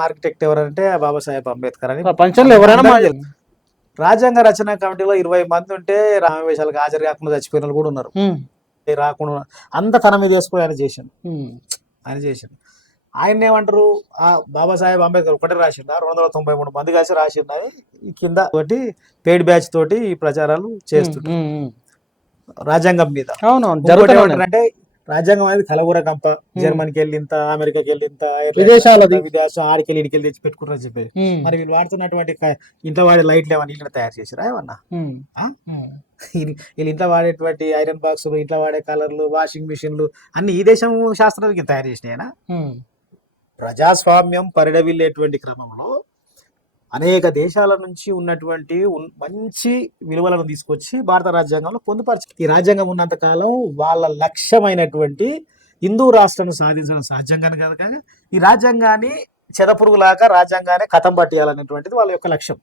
Architect ఎవరంటే బాబాసాహెబ్ అంబేద్కర్ అని. ప్రపంచంలో ఎవరైనా అందరికీ తెలుసు. రాజ్యాంగ రచన కమిటీలో 20 మంది ఉంటే సమావేశాలకు హాజరు కాకుండా చచ్చిపోయిన వాళ్ళు కూడా ఉన్నారు. రాకుండా అంత తన మీద వేసుకుని ఆయన చేసిండు. ఆయన ఏమంటారు, ఆ బాబాసాహెబ్ అంబేద్కర్ ఒకటే రాసిండు, 293 మంది కలిసి రాసిండు అని ఈ కింద తోటి పెయిడ్ బ్యాచ్ తోటి ఈ ప్రచారాలు చేస్తుంటారు రాజ్యాంగం మీద. అంటే రాజ్యాంగం అనేది కలగూర కంప, జర్మనీకి వెళ్ళి ఇంత, అమెరికాకి వెళ్ళి ఇంత, విదేశం ఆడికెళ్ళి ఇడికెళ్ళి తెచ్చి పెట్టుకుంటారని చెప్పి. మరి వీళ్ళు వాడుతున్నటువంటి ఇంట్లో వాడే లైట్లు ఏమన్నా ఇంట్లో తయారు చేసిరా ఏమన్నా? వీళ్ళు ఇంట్లో వాడేటువంటి ఐరన్ బాక్స్, ఇంట్లో వాడే కలర్లు, వాషింగ్ మిషన్లు అన్ని ఈ దేశం శాస్త్రజ్ఞులు తయారు చేసినాయనా? ప్రజాస్వామ్యం పరిడవిల్లేటువంటి క్రమంలో అనేక దేశాల నుంచి ఉన్నటువంటి మంచి విలువలను తీసుకొచ్చి భారత రాజ్యాంగంలో పొందుపరిచి, ఈ రాజ్యాంగం ఉన్నంత కాలం వాళ్ళ లక్ష్యమైనటువంటి హిందూ రాష్ట్రాన్ని సాధించడం రాజ్యాంగాన్ని కనుక ఈ రాజ్యాంగాన్ని చెదపురుగులాగా రాజ్యాంగాన్ని కథం పట్టియాలనేటువంటిది వాళ్ళ యొక్క లక్ష్యం.